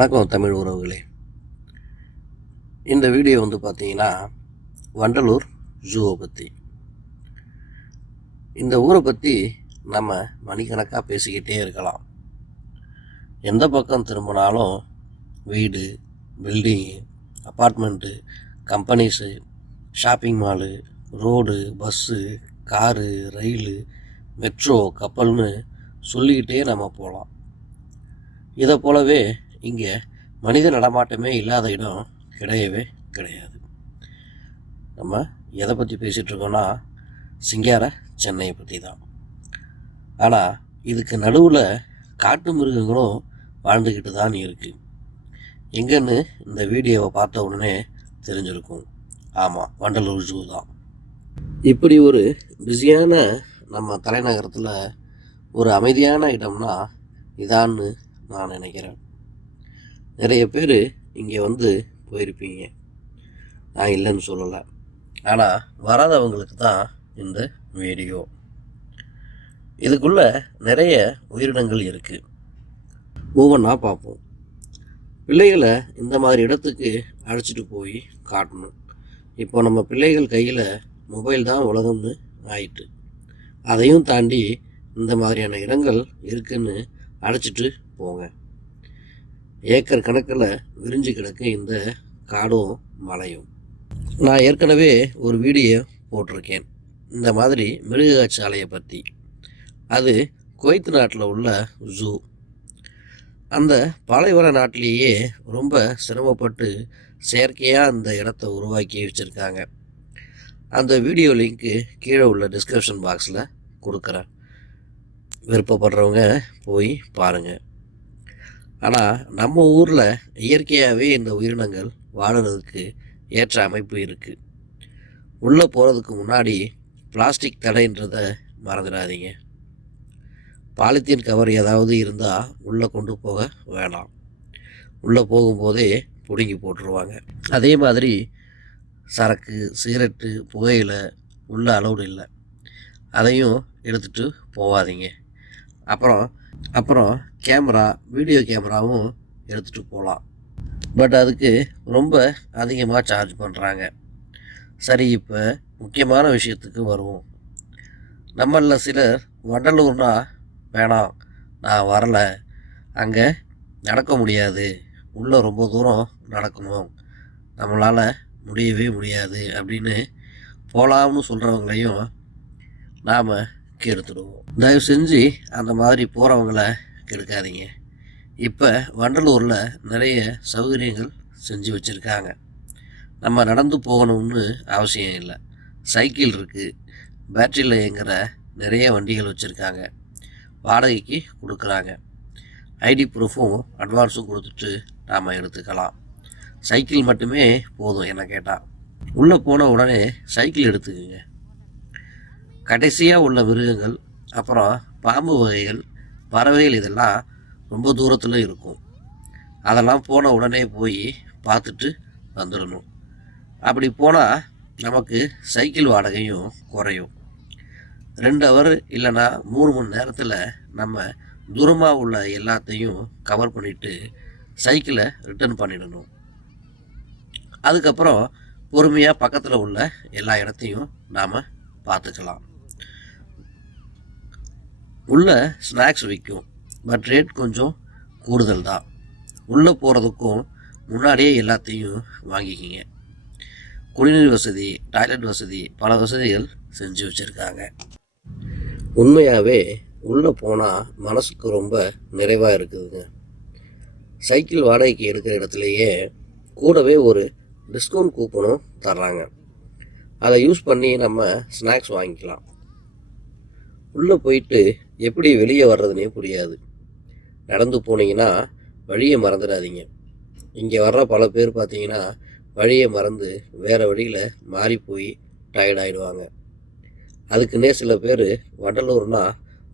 வணக்கம் தமிழ் உறவுகளே. இந்த வீடியோ வந்து பார்த்தீங்கன்னா வண்டலூர் ஜூவை பற்றி இந்த ஊரை பற்றி நம்ம மணிக்கணக்காக பேசிக்கிட்டே இருக்கலாம். எந்த பக்கம் திரும்பினாலும் வீடு building apartment companies shopping mall road bus car rail metro கப்பல்னு சொல்லிக்கிட்டே நம்ம போகலாம். இதை போலவே இங்கே மனித நடமாட்டமே இல்லாத இடம் கிடையவே கிடையாது. நம்ம எதை பற்றி பேசிகிட்ருக்கோன்னா சிங்கார சென்னையை பற்றி தான் ஆனால் இதுக்கு நடுவில் காட்டு மிருகங்களும் வாழ்ந்துக்கிட்டு தான் இருக்குது எங்கன்னு இந்த வீடியோவை பார்த்த உடனே தெரிஞ்சிருக்கும். ஆமாம் வண்டலூர் ஜூ தான். இப்படி ஒரு பிஸியான நம்ம தலைநகரத்தில் ஒரு அமைதியான இடம்னா இதான்னு நான் நினைக்கிறேன். நிறைய பேர் இங்கே வந்து போயிருப்பீங்க. நான் இல்லைன்னு சொல்லலை. ஆனால் வராதவங்களுக்கு தான் இந்த வீடியோ. இதுக்குள்ளே நிறைய உயிரினங்கள் இருக்குது ஒவ்வொன்றா பார்ப்போம் பிள்ளைகளை இந்த மாதிரி இடத்துக்கு அழைச்சிட்டு போய் காட்டணும். இப்போ நம்ம பிள்ளைகள் கையில் மொபைல் தான் உலகம்னு ஆயிட்டு. அதையும் தாண்டி இந்த மாதிரியான இடங்கள் இருக்குன்னு அழைச்சிட்டு போங்க. ஏக்கர் கணக்கில் விரிஞ்சு கிடக்கு இந்த காடும் மலையும். நான் ஏற்கனவே ஒரு வீடியோ போட்டிருக்கேன். இந்த மாதிரி மிருகச்சாலையை பற்றி அது குவைத் நாட்டில் உள்ள ஜூ. அந்த பாலைவன நாட்டிலேயே ரொம்ப சிரமப்பட்டு செயற்கையாக அந்த இடத்த உருவாக்கி வச்சுருக்காங்க. அந்த வீடியோ லிங்க்கு கீழே உள்ள டிஸ்கிரிப்ஷன் பாக்ஸில் கொடுக்குறேன். விருப்பப்படுறவங்க போய் பாருங்கள் ஆனால் நம்ம ஊரில் இயற்கையாகவே இந்த உயிரினங்கள் வாழுறதுக்கு ஏற்ற அமைப்பு இருக்குது உள்ளே போகிறதுக்கு முன்னாடி பிளாஸ்டிக் தடைன்றதை மறந்துடாதீங்க. பாலித்தீன் கவர் ஏதாவது இருந்தால் உள்ளே கொண்டு போக வேணாம். உள்ளே போகும்போதே பிடுங்கி போட்டுருவாங்க. அதே மாதிரி சரக்கு சிகரெட்டு புகையில் உள்ள அலௌடு இல்லை. அதையும் எடுத்துகிட்டு போகாதீங்க அப்புறம் அப்புறம் கேமரா வீடியோ கேமராவும் எடுத்துகிட்டு போகலாம் பட் அதுக்கு ரொம்ப அதிகமாக சார்ஜ் பண்ணுறாங்க சரி இப்போ முக்கியமான விஷயத்துக்கு வருவோம். நம்மளில் சிலர் வண்டலூர்னா வேணாம் நான் வரலை. அங்கே நடக்க முடியாது. உள்ளே ரொம்ப தூரம் நடக்கணும். நம்மளால் முடியவே முடியாது. அப்படின்னு போகலாம்னு சொல்கிறவங்களையும் நாம் கெடுத்துடுவோம். தயவு செஞ்சு அந்த மாதிரி போகிறவங்கள கெடுக்காதீங்க. இப்போ வண்டலூரில் நிறைய சௌகரியங்கள் செஞ்சு வச்சுருக்காங்க. நம்ம நடந்து போகணும்னு அவசியம் இல்லை. சைக்கிள் இருக்குது பேட்டரியில் இயங்குகிற நிறைய வண்டிகள் வச்சுருக்காங்க. வாடகைக்கு கொடுக்குறாங்க. ஐடி ப்ரூஃபும் அட்வான்ஸும் கொடுத்துட்டு நாம் எடுத்துக்கலாம். சைக்கிள் மட்டுமே போதும் என்ன கேட்டால் உள்ளே போன உடனே சைக்கிள் எடுத்துக்கோங்க. கடைசியாக உள்ள மிருகங்கள் அப்புறம் பாம்பு வகைகள் பறவைகள் இதெல்லாம் ரொம்ப தூரத்தில் இருக்கும். அதெல்லாம் போன உடனே போய் பார்த்துட்டு வந்துடணும். அப்படி போனால் நமக்கு சைக்கிள் வாடகையும் குறையும். ரெண்டு ஹவர் இல்லைன்னா மூணு மணி நேரத்தில் நம்ம தூரமாக உள்ள எல்லாத்தையும் கவர் பண்ணிவிட்டு சைக்கிளை ரிட்டர்ன் பண்ணிடணும். அதுக்கப்புறம் பொறுமையாக பக்கத்தில் உள்ள எல்லா இடத்தையும் நாம் பார்த்துக்கலாம். உள்ளே ஸ்நாக்ஸ் விற்கும் பட் ரேட் கொஞ்சம் கூடுதல் தான் உள்ளே போகிறதுக்கும் முன்னாடியே எல்லாத்தையும் வாங்கிக்கிங்க. குடிநீர் வசதி டாய்லெட் வசதி பல வசதிகள் செஞ்சு வச்சுருக்காங்க. உண்மையாகவே உள்ளே போனால் மனசுக்கு ரொம்ப நிறைவாக இருக்குதுங்க. சைக்கிள் வாடகைக்கு எடுக்கிற இடத்துலையே கூடவே ஒரு டிஸ்கவுண்ட் கூப்பனும் தர்றாங்க. அதை யூஸ் பண்ணி நம்ம ஸ்நாக்ஸ் வாங்கிக்கலாம். உள்ளே போயிட்டு எப்படி வெளியே வர்றதுனே புரியாது. நடந்து போனீங்கன்னா வழியை மறந்துடாதீங்க. இங்கே வர்ற பல பேர் பார்த்தீங்கன்னா வழியை மறந்து வேறு வழியில் மாறி போய் டயர்டாயிடுவாங்க அதுக்குன்னே சில பேர் வண்டலூர்னா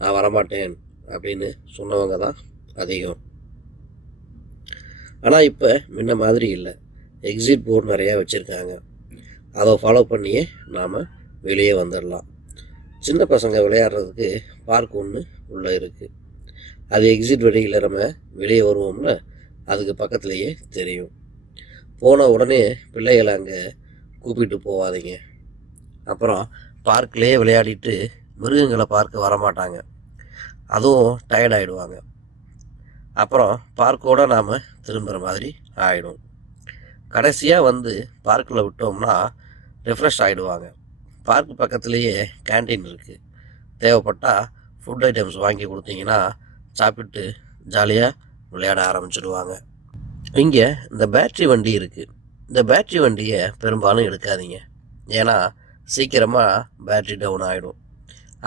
நான் வரமாட்டேன் அப்படின்னு சொன்னவங்க தான் அதிகம். ஆனால் இப்போ முன்ன மாதிரி இல்லை. எக்ஸிட் போர்டு நிறையா வச்சுருக்காங்க. அதை ஃபாலோ பண்ணியே நாம் வெளியே வந்துடலாம். சின்ன பசங்க விளையாடுறதுக்கு பார்க் ஒன்று உள்ளே இருக்குது அது எக்ஸிட் வழியில் நம்ம வெளியே வருவோம்ல அதுக்கு பக்கத்துலேயே தெரியும். போன உடனே பிள்ளைகளை அங்கே கூப்பிட்டு போகாதீங்க அப்புறம் பார்க்லேயே விளையாடிட்டு மிருகங்களை பார்க்க வரமாட்டாங்க. அதுவும் டயர்ட் ஆகிடுவாங்க அப்புறம் பார்க்கோட நாம் திரும்புகிற மாதிரி ஆகிடும் கடைசியாக வந்து பார்க்கில் விட்டோம்னா ரெஃப்ரெஷ் ஆகிடுவாங்க பார்க் பக்கத்துலேயே கேண்டீன் இருக்குது தேவைப்பட்டால் ஃபுட் ஐட்டம்ஸ் வாங்கி கொடுத்தீங்கன்னா சாப்பிட்டு ஜாலியாக விளையாட ஆரம்பிச்சிடுவாங்க. இங்கே இந்த பேட்ரி வண்டி இருக்குது இந்த பேட்ரி வண்டியை பெரும்பாலும் எடுக்காதீங்க. ஏன்னா சீக்கிரமாக பேட்ரி டவுன் ஆகிடும்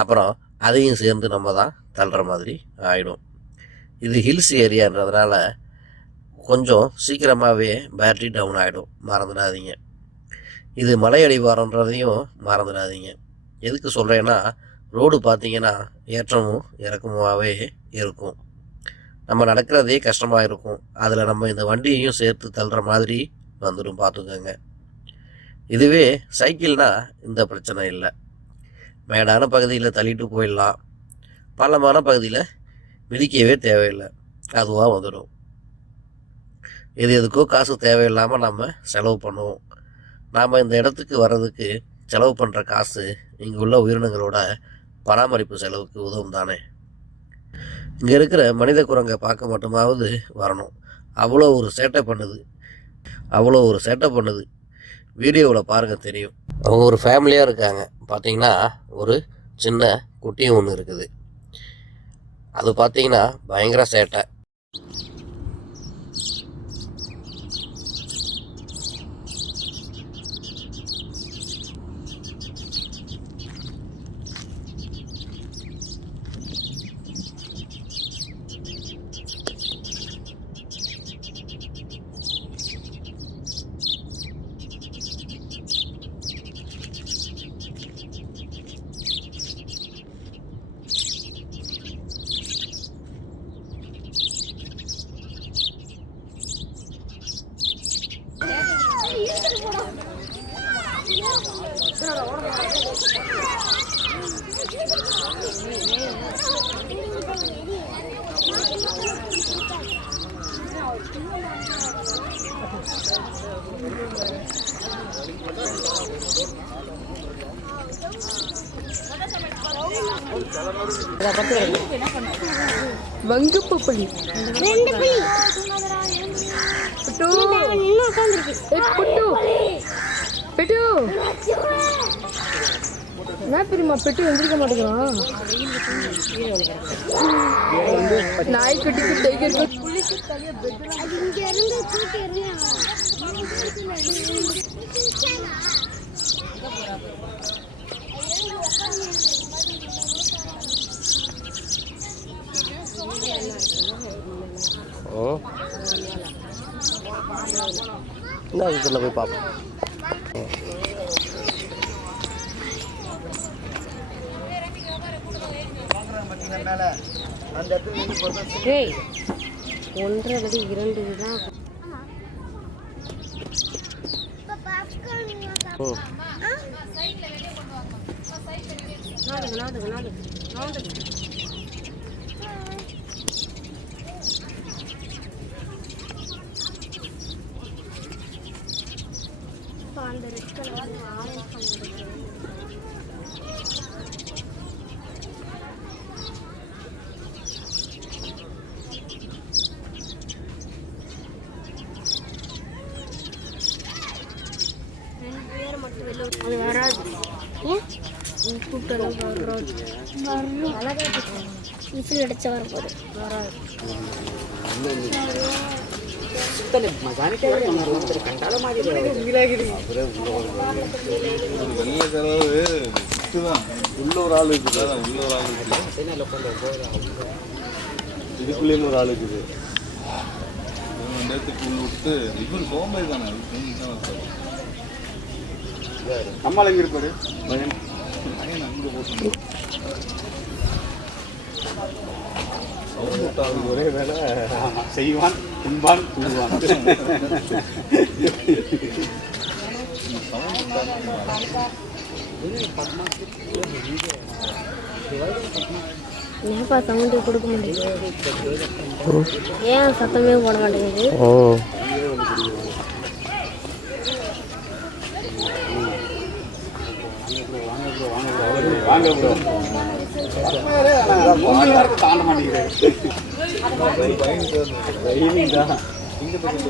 அப்புறம் அதையும் சேர்ந்து நம்ம தான் தள்ளுற மாதிரி ஆகிடும் இது ஹில்ஸ் ஏரியான்றதுனால கொஞ்சம் சீக்கிரமாகவே பேட்ரி டவுன் ஆகிடும் மறந்துடாதீங்க. இது மலை அடிவாரன்றதையும் மறந்துடாதீங்க. எதுக்கு சொல்கிறேன்னா ரோடு பார்த்தீங்கன்னா ஏற்றமும் இறக்கமாகவே இருக்கும். நம்ம நடக்கிறதே கஷ்டமாக இருக்கும். அதில் நம்ம இந்த வண்டியையும் சேர்த்து தள்ளுற மாதிரி வந்துடும் பார்த்துக்கோங்க. இதுவே சைக்கிள்னா இந்த பிரச்சனை இல்லை. மேடான பகுதியில் தள்ளிட்டு போயிடலாம். பள்ளமான பகுதியில் மிதிக்கவே தேவையில்லை. அதுவாக வந்துடும். எது எதுக்கோ காசு தேவையில்லாமல் நம்ம செலவு பண்ணுவோம். நாம் இந்த இடத்துக்கு வர்றதுக்கு செலவு பண்ணுற காசு இங்கே உள்ள உயிரினங்களோட பராமரிப்பு செலவுக்கு உதவும் தானே? இங்கே இருக்கிற மனித குரங்கை பார்க்க மட்டுமாவது வரணும். அவ்வளோ ஒரு சேட்டை பண்ணுது. அவ்வளோ ஒரு சேட்டை பண்ணுது. வீடியோவில் பாருங்கள் தெரியும். அவங்க ஒரு ஃபேமிலியாக இருக்காங்க. பார்த்தீங்கன்னா ஒரு சின்ன குட்டியும் ஒன்று இருக்குது. அது பார்த்தீங்கன்னா பயங்கர சேட்டை. வங்குப்பு புலி ரெண்டு புலி புட்டு இன்னும் உட்காந்துருக்கு ஏய் பெட்டு. என்ன பெரியம்மா பெட்டு எந்திரிக்க மாட்டேங்கிறான்? நாய் டைகருக்கு புலிக்கு ஓ. இந்த இதுல போய் பார்ப்போம். ஏய் ஒன்றரை விட இரண்டு தான் நாடுங்க அந்த ரெட் கலர் ஆரஞ்சு கலர் ரெண்டு பேரை மட்டும் வெளில விட்டு- அது வராது ஏன் கூப்பிட்டு வராது வரும் அழகாக பிச்சை அடிச்சா வரப்போகுது உள்ள ஒரு ஆள் இருக்குது உள்ள ஒரு ஆள் இருக்குது இதுக்குள்ளேயும் ஒரு ஆள் இருக்குது நேரத்துக்கு உள்ள விட்டு இவன் சோம்பேறி தானே தான் இருப்பாரு. அங்கே போட்டு சவுண்ட் விட்டாரு ஒரே வேலை செய்வான் உண்பான் சவுண்டு கொடுக்க மாட்டேங்குது. ஏன் சத்தமே போட மாட்டேங்குது? ஓ. வாங்க ப்ரோ மூணு நேரத்துக்கு தாண்ட மாட்டேங்கிறேன் வெயிலிங் இங்க பக்கத்து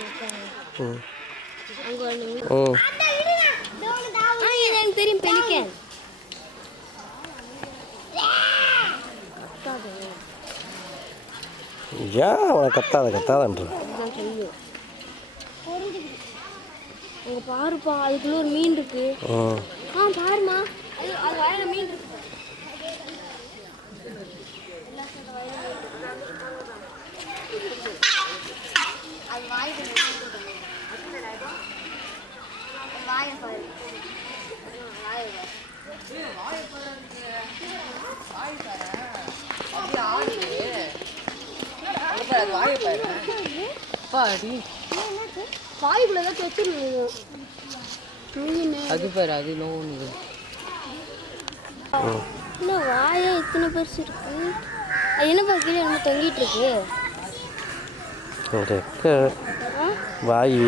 நிற்காங்க அங்கே தெரியும். பெலிக்கன். ஏன் அவனை கத்தாத கத்தாதன்ற. அங்கே பாருப்பா அதுக்குள்ள ஒரு மீன் இருக்கு. ஆ பாருமா அது அது மீன் இருக்கு. வாய்க்குள்ள தான் வச்சிருந்தோம் மீன் அது பாரு அது நோவு என்ன வாயே இத்தனை பெருசு இருக்கு. அது என்ன கீழே என்ன தொங்கிட்டு இருக்கு. ரெக்க வாய்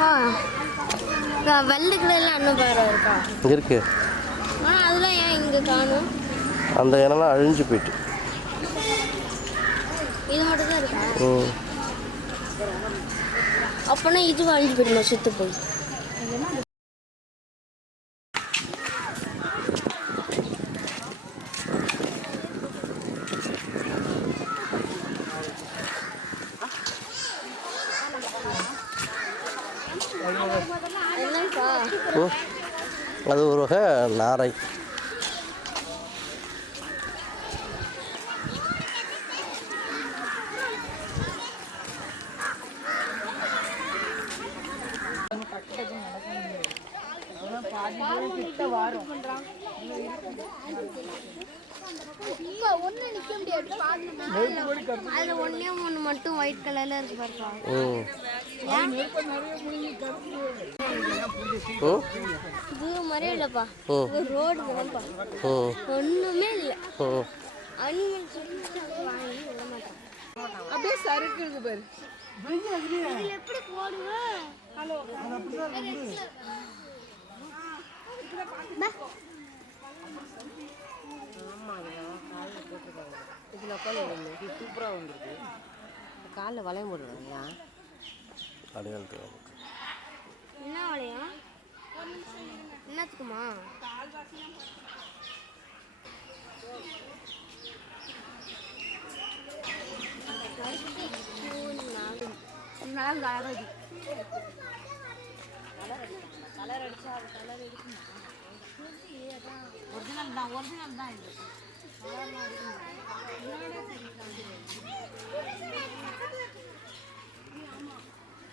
ஆ வெள்ளை கலர்ல அண்ணன் பாரு இருக்கா? இருக்கு. ஆனால் அதெல்லாம் ஏன் இங்கே காணும்? அந்த இனம்லாம் அழிஞ்சு போயிட்டு. இது மட்டும் தான் இருக்கா அப்போனா இதுவும் அழிஞ்சு போயிடுமா சுத்து போய்? அது ஒரு வகை நாரை. ஒன்று மட்டும் ஒயிட் கலரில் இருக்கு பாருப்பா. ம் ஏன் ம் இது மாதிரியே இல்லைப்பா ரோடு தானப்பா. ம் ஒன்றுமே இல்லை. அனிமல் வாங்கி விட மாட்டான் அப்படியே சறுக்கு இருக்கு பாரு. எப்படி போடுவேன் இதில் உட்காந்து சூப்பராக வந்துருக்கு. காலில் வளையம் போடுறாங்க அடையாளத்து என்ன வளையம் என்னத்துக்குமா? ஒரிஜினல் தான் ஒரிஜினல் தான் இது.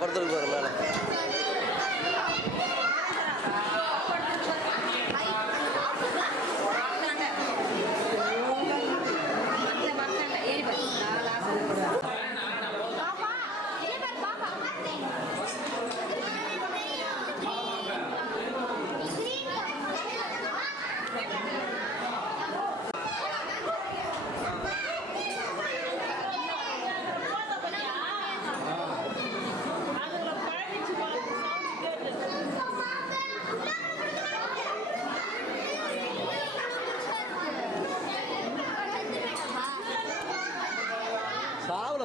படுத்துருக்கு பாரு மேலே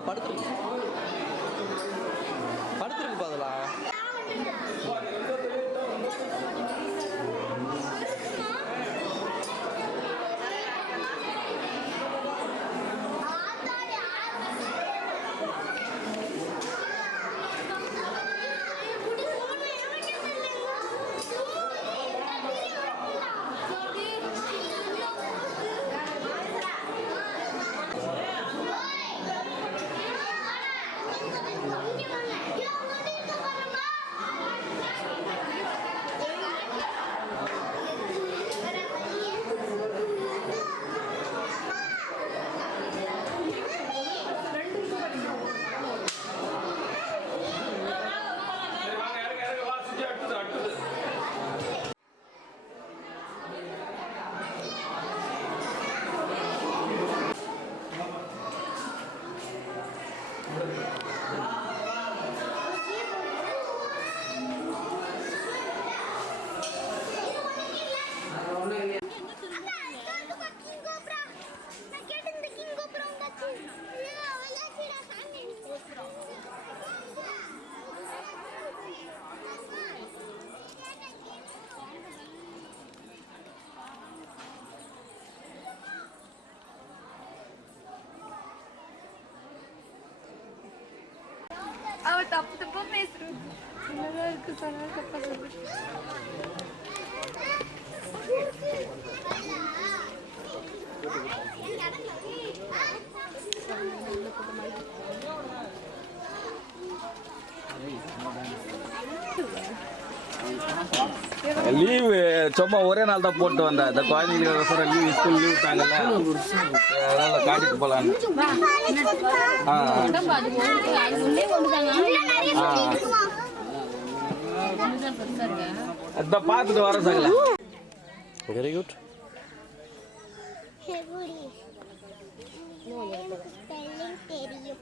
சாவில் böyle tatlı da bulmayasın. Bunları kızarar kapatılır. Thank you. Leave சும்மா ஒரே நாள் தான் போட்டு வந்தேன். இந்த குழந்தைங்களுக்கு லீவ் ஸ்கூல் லீவ் விட்டாங்கல்ல. அதனால காட்டிட்டு போலான்னு. ஆ. அதான் பார்த்துட்டு வர சகல வெரி குட் தெரியும்.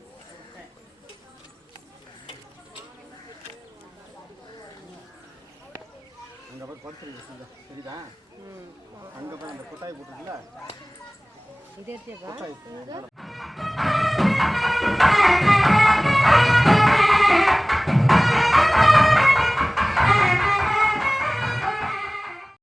அங்கே போய் படுத்துருக்கு சரிதா? அங்கே போய் அந்த கொட்டாய் போட்டுருக்குல்ல? கொட்டாய்.